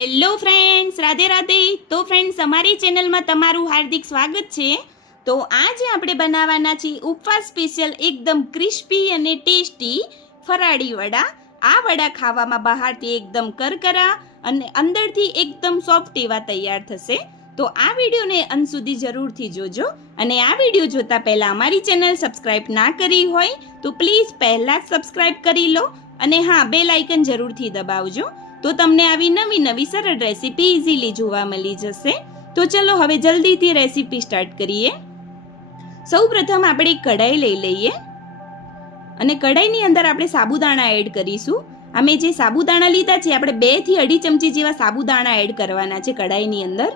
Hello friends, Radhe Radhe. તો friends, અમારી ચેનલમાં તમારું હાર્દિક સ્વાગત છે. તો આજે આપણે બનાવવાના છીએ ઉપવાસ સ્પેશિયલ એકદમ ક્રિસ્પી અને ટેસ્ટી ફરાળી વડા. આ વડા ખાવામાં બહારથી એકદમ કરકરા અને અંદરથી એકદમ સોફ્ટ એવા તૈયાર થશે. તો આ વિડીયોને અંત સુધી જરૂરથી જોજો. અને આ વિડીયો જોતા પહેલાં અમારી ચેનલ સબસ્ક્રાઈબ ના કરી હોય તો પ્લીઝ પહેલાં જ સબસ્ક્રાઈબ કરી લો. અને હા, બેલ આઇકન જરૂરથી દબાવજો, તો તમને આવી નવી નવી સરળ રેસીપી ઇઝીલી જોવા મળી જશે. તો ચલો હવે જલ્દીથી રેસીપી સ્ટાર્ટ કરીએ. સૌ પ્રથમ આપણે એક કઢાઈ લઈ લઈએ અને કઢાઈની અંદર આપણે સાબુદાણા એડ કરીશું. અમે જે સાબુદાણા લીધા છે, આપણે 2 થી 2.5 ચમચી જેવા સાબુદાણા એડ કરવાના છે કઢાઈની અંદર.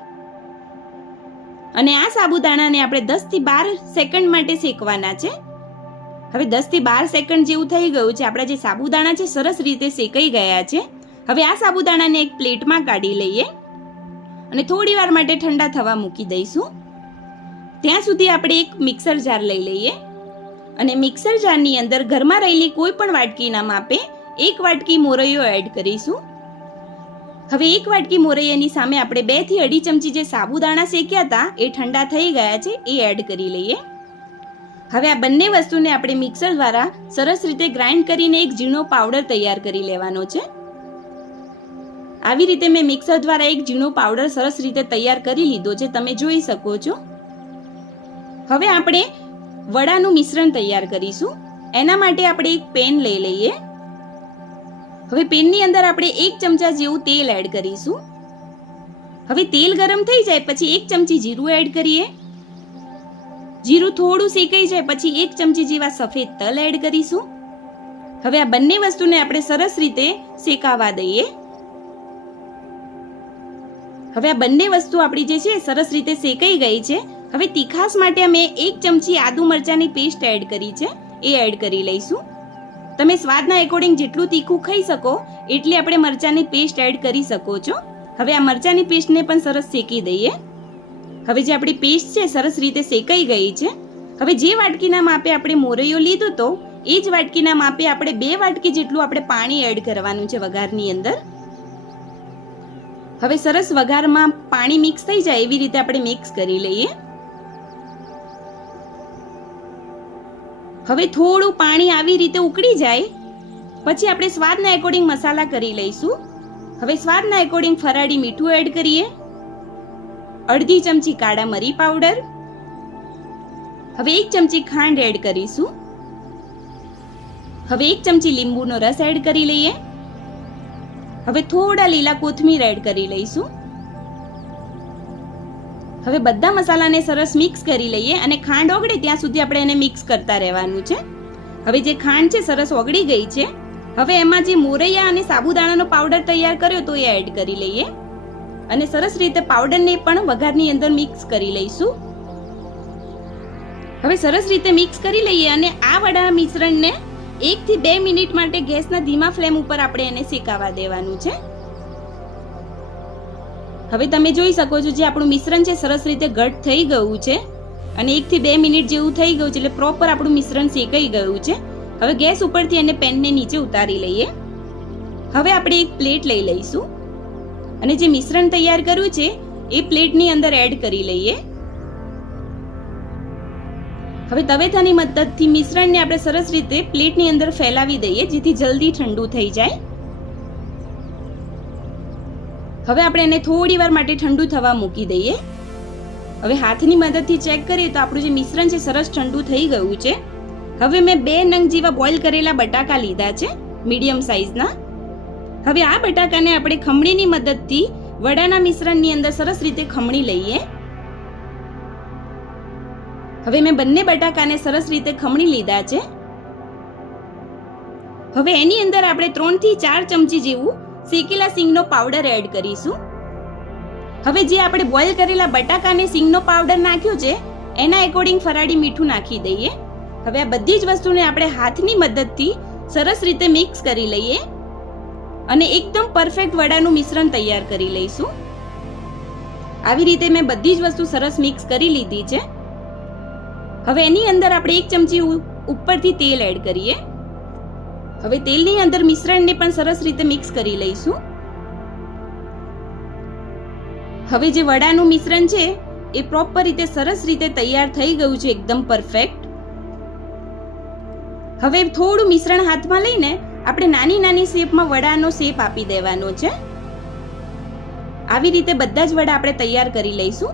અને આ સાબુદાણાને આપણે 10 થી 12 સેકન્ડ માટે શેકવાના છે. હવે 10 થી 12 સેકન્ડ જેવું થઈ ગયું છે. આપણા જે સાબુદાણા છે સરસ રીતે શેકાઈ ગયા છે. હવે આ સાબુદાણાને એક પ્લેટમાં કાઢી લઈએ અને થોડી વાર માટે ઠંડા થવા મૂકી દઈશું. ત્યાં સુધી આપણે એક મિક્સર જાર લઈ લઈએ અને મિક્સર જારની અંદર ઘરમાં રહેલી કોઈ પણ વાટકીના માપે 1 વાટકી મોરૈયો એડ કરીશું. હવે 1 વાટકી મોરૈયાની સામે આપણે 2 થી 2.5 ચમચી જે સાબુદાણા શેક્યા હતા એ ઠંડા થઈ ગયા છે, એ એડ કરી લઈએ. હવે આ બંને વસ્તુને આપણે મિક્સર દ્વારા સરસ રીતે ગ્રાઇન્ડ કરીને એક ઝીણો પાવડર તૈયાર કરી લેવાનો છે. આવી રીતે મેં મિક્સર દ્વારા એક ઝીણો પાવડર સરસ રીતે તૈયાર કરી લીધો છે, તમે જોઈ શકો છો. હવે આપણે વડાનું મિશ્રણ તૈયાર કરીશું. એના માટે આપણે એક પેન લઈ લઈએ. હવે પેનની અંદર આપણે 1 ચમચા જેવું તેલ એડ કરીશું. હવે તેલ ગરમ થઈ જાય પછી 1 ચમચી જીરું એડ કરીએ. જીરું થોડું શેકાઈ જાય પછી 1 ચમચી જેવા સફેદ તલ એડ કરીશું. હવે આ બંને વસ્તુને આપણે સરસ રીતે શેકાવા દઈએ. હવે આ બંને વસ્તુ આપણી જે છે સરસ રીતે શેકાઈ ગઈ છે. હવે તીખાસ માટે અમે 1 ચમચી આદુ મરચાંની પેસ્ટ એડ કરી છે, એ એડ કરી લઈશું. તમે સ્વાદના એકોર્ડિંગ જેટલું તીખું ખાઈ શકો એટલી આપણે મરચાંની પેસ્ટ એડ કરી શકો છો. હવે આ મરચાંની પેસ્ટને પણ સરસ શેકી દઈએ. હવે જે આપણી પેસ્ટ છે સરસ રીતે શેકાઈ ગઈ છે. હવે જે વાટકીના માપે આપણે મોરૈયો લીધો તો એ જ વાટકીના માપે આપણે 2 વાટકી જેટલું આપણે પાણી એડ કરવાનું છે વઘારની અંદર. હવે સરસ વઘારમાં પાણી મિક્સ થઈ જાય એવી રીતે આપણે મિક્સ કરી લઈએ. હવે થોડું પાણી આવી રીતે ઉકળી જાય પછી આપણે સ્વાદના એકોર્ડિંગ મસાલા કરી લઈશું. હવે સ્વાદના એકોર્ડિંગ ફરાળી મીઠું એડ કરીએ, 1/2 ચમચી કાળા મરી પાવડર, હવે 1 ચમચી ખાંડ એડ કરીશું. હવે 1 ચમચી લીંબુનો રસ એડ કરી લઈએ. હવે થોડા લીલા કોથમીર એડ કરી લઈશું. હવે બધા મસાલાને સરસ મિક્સ કરી લઈએ અને ખાંડ ઓગળે ત્યાં સુધી આપણે એને મિક્સ કરતા રહેવાનું છે. હવે જે ખાંડ છે સરસ ઓગળી ગઈ છે. હવે એમાં જે મોરૈયા અને સાબુદાણાનો પાવડર તૈયાર કર્યો તો એ એડ કરી લઈએ અને સરસ રીતે પાવડરને પણ વઘારની અંદર મિક્સ કરી લઈશું. હવે સરસ રીતે મિક્સ કરી લઈએ અને આ વડા મિશ્રણને 1 થી 2 મિનિટ માટે ગેસના ધીમા ફ્લેમ ઉપર આપણે એને શેકાવા દેવાનું છે. હવે તમે જોઈ શકો છો જે આપણું મિશ્રણ છે સરસ રીતે ઘટ થઈ ગયું છે અને 1 થી 2 મિનિટ જેવું થઈ ગયું છે, એટલે પ્રોપર આપણું મિશ્રણ શેકાઈ ગયું છે. હવે ગેસ ઉપરથી એને પેનને નીચે ઉતારી લઈએ. હવે આપણે એક પ્લેટ લઈ લઈશું અને જે મિશ્રણ તૈયાર કર્યું છે એ પ્લેટની અંદર એડ કરી લઈએ. હવે તવેથાની મદદથી મિશ્રણને આપણે સરસ રીતે પ્લેટની અંદર ફેલાવી દઈએ જેથી જલ્દી ઠંડુ થઈ જાય. હવે આપણે એને થોડી વાર માટે ઠંડુ થવા મૂકી દઈએ. હવે હાથની મદદથી ચેક કરીએ તો આપણું જે મિશ્રણ છે સરસ ઠંડુ થઈ ગયું છે. હવે મેં 2 નંગ જેવા બોઇલ કરેલા બટાકા લીધા છે, મીડિયમ સાઇઝના. હવે આ બટાકાને આપણે ખમણીની મદદથી વડાના મિશ્રણની અંદર સરસ રીતે ખમણી લઈએ. હવે મેં બંને બટાકાને સરસ રીતે ખમણી લીધા છે. હવે એની અંદર આપણે 3 થી 4 ચમચી જેવું શેકેલા સિંગનો પાવડર એડ કરીશું. હવે જે આપણે બોઇલ કરેલા બટાકાને સિંગનો પાવડર નાખ્યો છે એના એકોર્ડિંગ ફરાળી મીઠું નાખી દઈએ. હવે આ બધી જ વસ્તુને આપણે હાથની મદદથી સરસ રીતે મિક્સ કરી લઈએ અને એકદમ પરફેક્ટ વડાનું મિશ્રણ તૈયાર કરી લઈશું. આવી રીતે મેં બધી જ વસ્તુ સરસ મિક્સ કરી લીધી છે. હવે એની અંદર આપણે 1 ચમચી ઉપરથી તેલ એડ કરીએ. હવે તેલની અંદર મિશ્રણને પણ સરસ રીતે મિક્સ કરી લઈશું. હવે જે વડાનું મિશ્રણ છે એ પ્રોપર રીતે સરસ રીતે તૈયાર થઈ ગયું છે, એકદમ પરફેક્ટ. હવે થોડું મિશ્રણ હાથમાં લઈને આપણે નાની નાની શેપમાં વડાનો શેપ આપી દેવાનો છે. આવી રીતે બધા જ વડા આપણે તૈયાર કરી લઈશું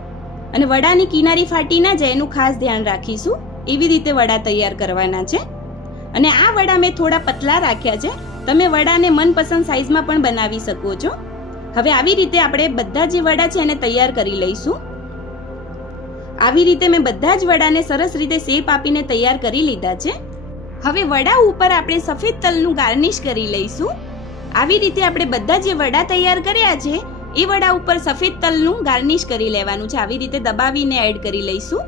અને વડાની કિનારી ફાટી ના જાય એનું ખાસ ધ્યાન રાખીશું. એવી રીતે વડા તૈયાર કરવાના છે. અને આ વડા મેં થોડા પતલા રાખ્યા છે. તમે વડાને મનપસંદ સાઈઝમાં પણ બનાવી શકો છો. હવે આવી રીતે આપણે બધા જે વડા છે એને તૈયાર કરી લઈશું. આવી રીતે મેં બધા જ વડાને સરસ રીતે શેપ આપીને તૈયાર કરી લીધા છે. હવે વડા ઉપર આપણે સફેદ તલનું ગાર્નિશ કરી લઈશું. આવી રીતે આપણે બધા જે વડા તૈયાર કર્યા છે એ વડા ઉપર સફેદ તલનું ગાર્નિશ કરી લેવાનું છે. આવી રીતે દબાવીને એડ કરી લઈશું.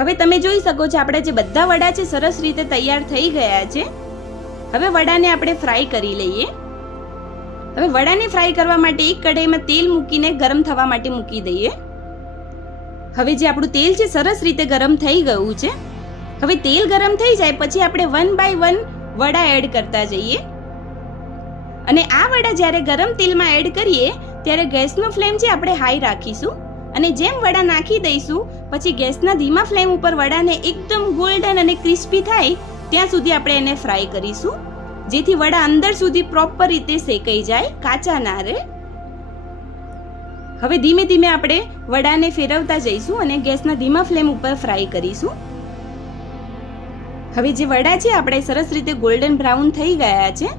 હવે તમે જોઈ શકો છો આપણા જે બધા વડા છે સરસ રીતે તૈયાર થઈ ગયા છે. હવે વડાને આપણે ફ્રાય કરી લઈએ. હવે વડાને ફ્રાય કરવા માટે એક કઢાઈમાં તેલ મૂકીને ગરમ થવા માટે મૂકી દઈએ. હવે જે આપણું તેલ છે સરસ રીતે ગરમ થઈ ગયું છે. હવે તેલ ગરમ થઈ જાય પછી આપણે 1 બાય 1 વડા એડ કરતા જઈએ. અને આ વડા જ્યારે ગરમ તેલમાં એડ કરીએ ત્યારે ગેસનો ફ્લેમ છે આપણે હાઈ રાખીશું. અને જેમ વડા નાખી દઈશું પછી ગેસના ધીમા ફ્લેમ ઉપર વડાને એકદમ ગોલ્ડન અને ક્રિસ્પી થાય ત્યાં સુધી આપણે એને ફ્રાય કરીશું, જેથી વડા અંદર સુધી પ્રોપર રીતે શેકાઈ જાય, કાચા ના રહે. હવે ધીમે ધીમે આપણે વડાને ફેરવતા જઈશું અને ગેસના ધીમા ફ્લેમ ઉપર ફ્રાય કરીશું. હવે જે વડા છે આપણે સરસ રીતે ગોલ્ડન બ્રાઉન થઈ ગયા છે,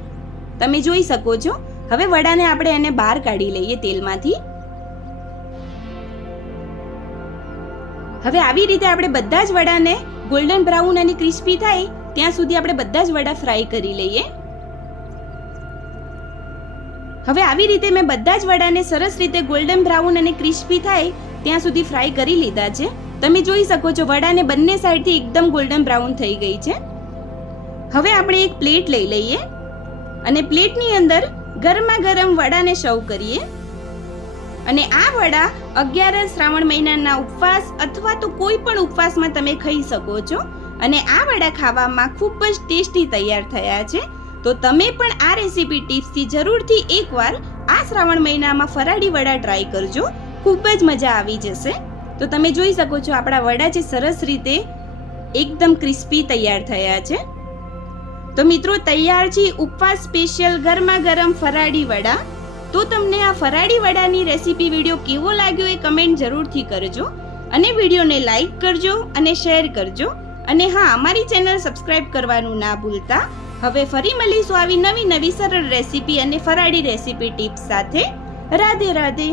તમે જોઈ શકો છો. હવે વડાને આપણે એને બહાર કાઢી લઈએ તેલમાંથી. હવે આવી રીતે આપણે બધા જ વડાને ગોલ્ડન બ્રાઉન અને ક્રિસ્પી થાય ત્યાં સુધી આપણે બધા જ વડા ફ્રાય કરી લઈએ. હવે આવી રીતે મેં બધા જ વડાને સરસ રીતે ગોલ્ડન બ્રાઉન અને ક્રિસ્પી થાય ત્યાં સુધી ફ્રાય કરી લીધા છે. તમે જોઈ શકો છો વડાને બંને સાઈડથી એકદમ ગોલ્ડન બ્રાઉન થઈ ગઈ છે. હવે આપણે એક પ્લેટ લઈ લઈએ અને પ્લેટની અંદર ગરમા ગરમ વડાને સર્વ કરીએ. અને આ વડા 11 શ્રાવણ મહિનાના ઉપવાસ અથવા તો કોઈ પણ ઉપવાસમાં તમે ખાઈ શકો છો. અને આ વડા ખાવામાં ખૂબ જ ટેસ્ટી તૈયાર થયા છે. તો તમે પણ આ રેસીપી ટિપ્સથી જરૂરથી એકવાર આ શ્રાવણ મહિનામાં ફરાળી વડા ટ્રાય કરજો. ખૂબ જ મજા આવી જશે. તો તમે જોઈ શકો છો આપણા વડા છે સરસ રીતે એકદમ ક્રિસ્પી તૈયાર થયા છે. તો મિત્રો તૈયાર છે ઉપવાસ સ્પેશિયલ ગરમા ગરમ ફરાળી વડા. તો તમને આ ફરાળી વડાની રેસીપી વિડીયો કેવો લાગ્યો એ કમેન્ટ જરૂરથી કરજો. અને વિડીયોને લાઈક કરજો અને શેર કરજો. અને હા, અમારી ચેનલ સબસ્ક્રાઇબ કરવાનું ના ભૂલતા. હવે ફરી મળીશું આવી નવી સરળ રેસીપી અને ફરાળી રેસીપી ટિપ્સ સાથે. રાધે રાધે.